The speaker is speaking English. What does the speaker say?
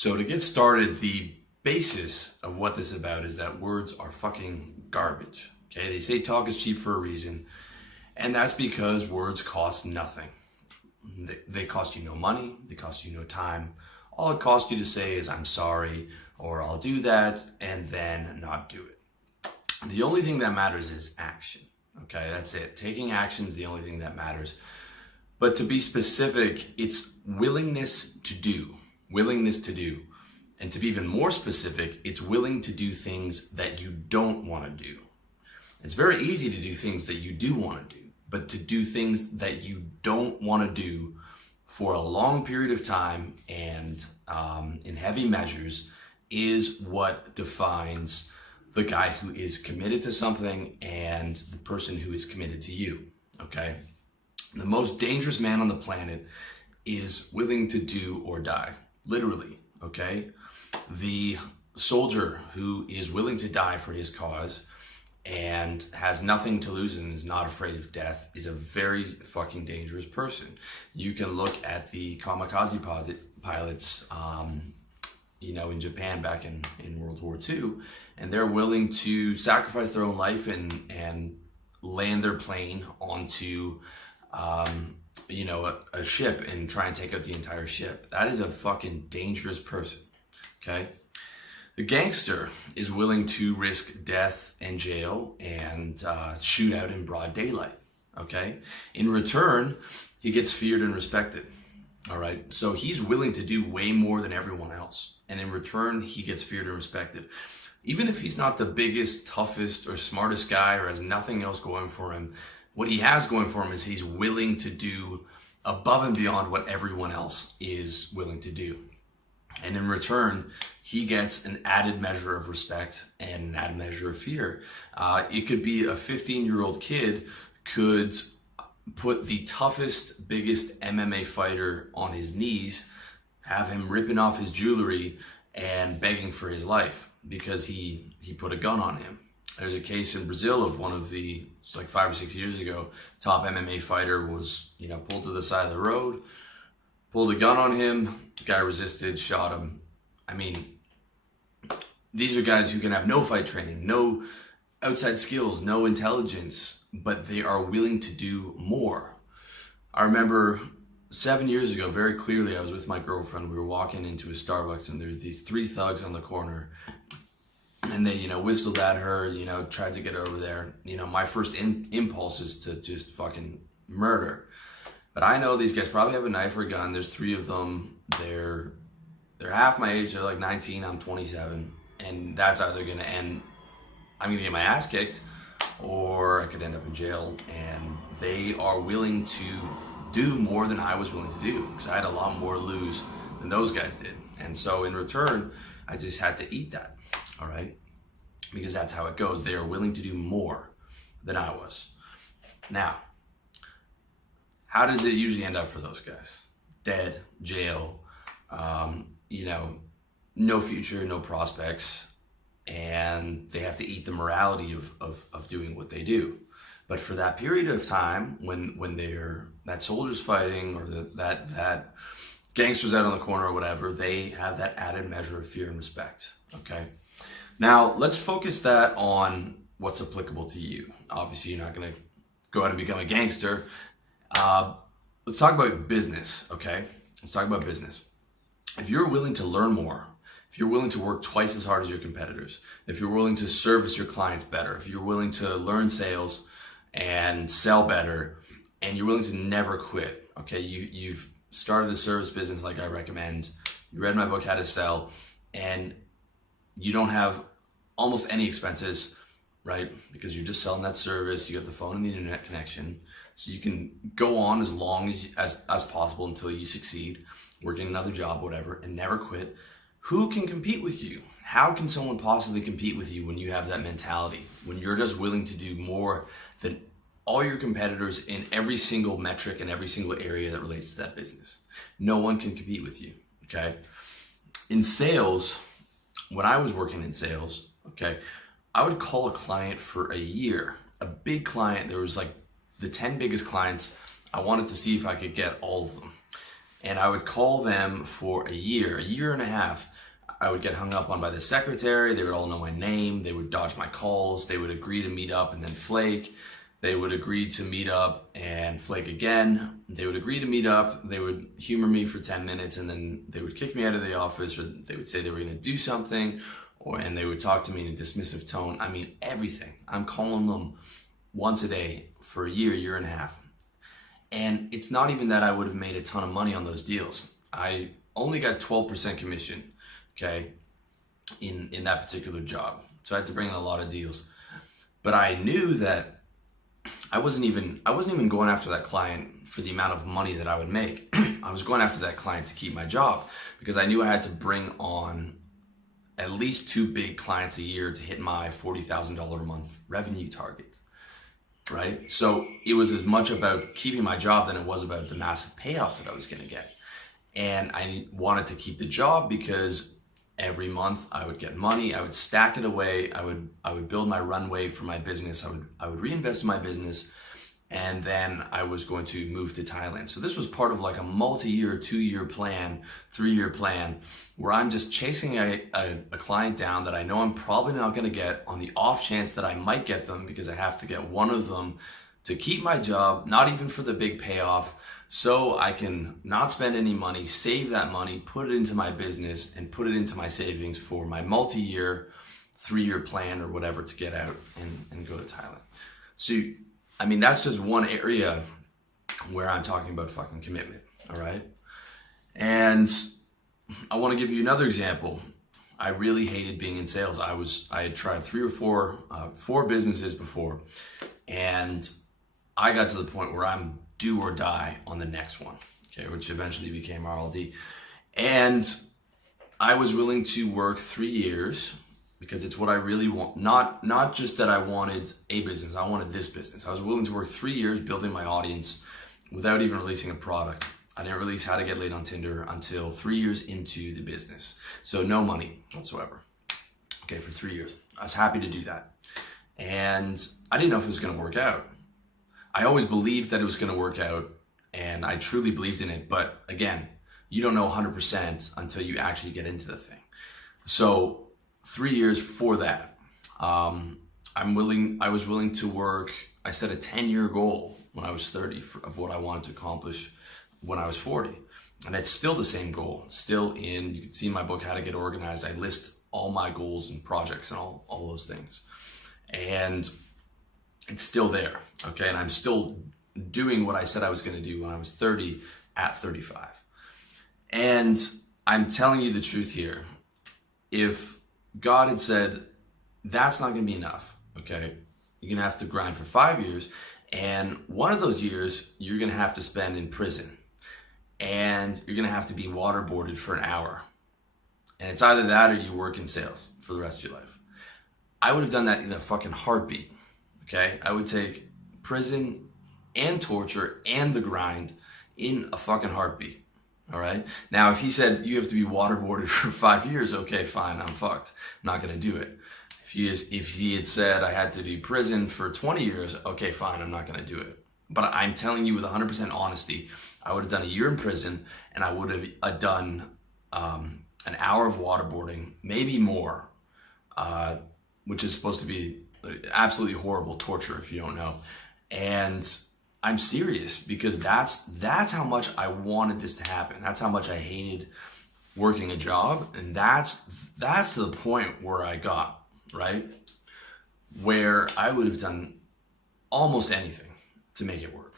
So to get started, the basis of what this is about is that words are fucking garbage. Okay, they say talk is cheap for a reason, and that's because words cost nothing. They cost you no money, they cost you no time. All it costs you to say is I'm sorry, or I'll do that, and then not do it. The only thing that matters is action. Okay, that's it. Taking action is the only thing that matters. But to be specific, it's willingness to do. Willingness to do. And to be even more specific, it's willing to do things that you don't want to do. It's very easy to do things that you do want to do, but to do things that you don't want to do for a long period of time and in heavy measures is what defines the guy who is committed to something and the person who is committed to you, okay? The most dangerous man on the planet is willing to do or die, literally, okay? The soldier who is willing to die for his cause and has nothing to lose and is not afraid of death is a very fucking dangerous person. You can look at the kamikaze pilots, in Japan back in World War II, and they're willing to sacrifice their own life and land their plane onto, a ship and try and take out the entire ship. That is a fucking dangerous person, okay? The gangster is willing to risk death and jail and shootout in broad daylight, okay? In return, he gets feared and respected, all right? So he's willing to do way more than everyone else. And in return, he gets feared and respected. Even if he's not the biggest, toughest, or smartest guy or has nothing else going for him, what he has going for him is he's willing to do above and beyond what everyone else is willing to do. And in return, he gets an added measure of respect and an added measure of fear. It could be a 15-year-old kid could put the toughest, biggest MMA fighter on his knees, have him ripping off his jewelry and begging for his life because he put a gun on him. There's a case in Brazil of one of the, it's like 5 or 6 years ago, top MMA fighter was, pulled to the side of the road, pulled a gun on him, the guy resisted, shot him. I mean, these are guys who can have no fight training, no outside skills, no intelligence, but they are willing to do more. I remember 7 years ago, very clearly, I was with my girlfriend. We were walking into a Starbucks and there were these 3 thugs on the corner and they, whistled at her, tried to get over there. My first impulse is to just fucking murder. But I know these guys probably have a knife or a gun. There's 3 of them. They're half my age. They're like 19, I'm 27. And that's either gonna end, I'm gonna get my ass kicked or I could end up in jail. And they are willing to do more than I was willing to do because I had a lot more to lose than those guys did. And so in return, I just had to eat that, all right? Because that's how it goes. They are willing to do more than I was. Now, how does it usually end up for those guys? Dead, jail, no future, no prospects, and they have to eat the morality of doing what they do. But for that period of time, when they're that soldier's fighting or that gangster's out on the corner or whatever, they have that added measure of fear and respect. Okay. Now let's focus that on what's applicable to you. Obviously, you're not going to go out and become a gangster. Let's talk about business. Okay. Let's talk about business. If you're willing to learn more, if you're willing to work twice as hard as your competitors, if you're willing to service your clients better, if you're willing to learn sales and sell better, and you're willing to never quit, okay? You've started a service business like I recommend, you read my book, How to Sell, and you don't have almost any expenses, right? Because you're just selling that service, you got the phone and the internet connection, so you can go on as long as possible until you succeed, working another job, whatever, and never quit. Who can compete with you? How can someone possibly compete with you when you have that mentality? When you're just willing to do more than all your competitors in every single metric and every single area that relates to that business? No one can compete with you, okay? In sales, when I was working in sales, okay, I would call a client for a year, a big client. There was like the 10 biggest clients. I wanted to see if I could get all of them. And I would call them for a year and a half. I would get hung up on by the secretary. They would all know my name. They would dodge my calls. They would agree to meet up and then flake. They would agree to meet up and flake again. They would agree to meet up. They would humor me for 10 minutes and then they would kick me out of the office, or they would say they were going to do something, and they would talk to me in a dismissive tone. I mean, everything. I'm calling them once a day for a year and a half. And it's not even that I would have made a ton of money on those deals. I only got 12% commission, okay, in that particular job. So I had to bring in a lot of deals. But I knew that I wasn't even going after that client for the amount of money that I would make. I was going after that client to keep my job, because I knew I had to bring on at least 2 big clients a year to hit my $40,000 a month revenue target, right? So it was as much about keeping my job than it was about the massive payoff that I was going to get. And I wanted to keep the job because every month I would get money, I would stack it away, I would build my runway for my business, I would reinvest in my business, and then I was going to move to Thailand. So this was part of like a multi-year, 2-year plan, 3-year plan, where I'm just chasing a client down that I know I'm probably not going to get, on the off chance that I might get them, because I have to get one of them to keep my job, not even for the big payoff, so I can not spend any money, save that money, put it into my business, and put it into my savings for my multi-year, 3-year plan or whatever to get out and go to Thailand. So, I mean, that's just one area where I'm talking about fucking commitment, all right? And I want to give you another example. I really hated being in sales. I had tried 3 or 4 businesses before, and I got to the point where I'm do or die on the next one, okay, which eventually became RLD. And I was willing to work 3 years because it's what I really want. Not just that I wanted a business, I wanted this business. I was willing to work 3 years building my audience without even releasing a product. I didn't release How to Get Laid on Tinder until 3 years into the business. So no money whatsoever. Okay, for 3 years. I was happy to do that. And I didn't know if it was gonna work out. I always believed that it was going to work out, and I truly believed in it. But again, you don't know 100% until you actually get into the thing. So 3 years for that, I was willing to work. I set a 10-year goal when I was 30 of what I wanted to accomplish when I was 40. And it's still the same goal. Still you can see in my book, How to Get Organized, I list all my goals and projects and all those things. And it's still there, okay? And I'm still doing what I said I was going to do when I was 30 at 35. And I'm telling you the truth here. If God had said, that's not going to be enough, okay? You're going to have to grind for 5 years, and one of those years you're going to have to spend in prison, and you're going to have to be waterboarded for an hour. And it's either that or you work in sales for the rest of your life. I would have done that in a fucking heartbeat. Okay, I would take prison and torture and the grind in a fucking heartbeat. All right. Now, if he said you have to be waterboarded for 5 years, okay, fine, I'm fucked. I'm not gonna do it. If he had said I had to do prison for 20 years, okay, fine, I'm not gonna do it. But I'm telling you with 100% honesty, I would have done a year in prison, and I would have done an hour of waterboarding, maybe more, which is supposed to be absolutely horrible torture if you don't know. And I'm serious, because that's how much I wanted this to happen. That's how much I hated working a job, and that's to the point where I got, right? Where I would have done almost anything to make it work.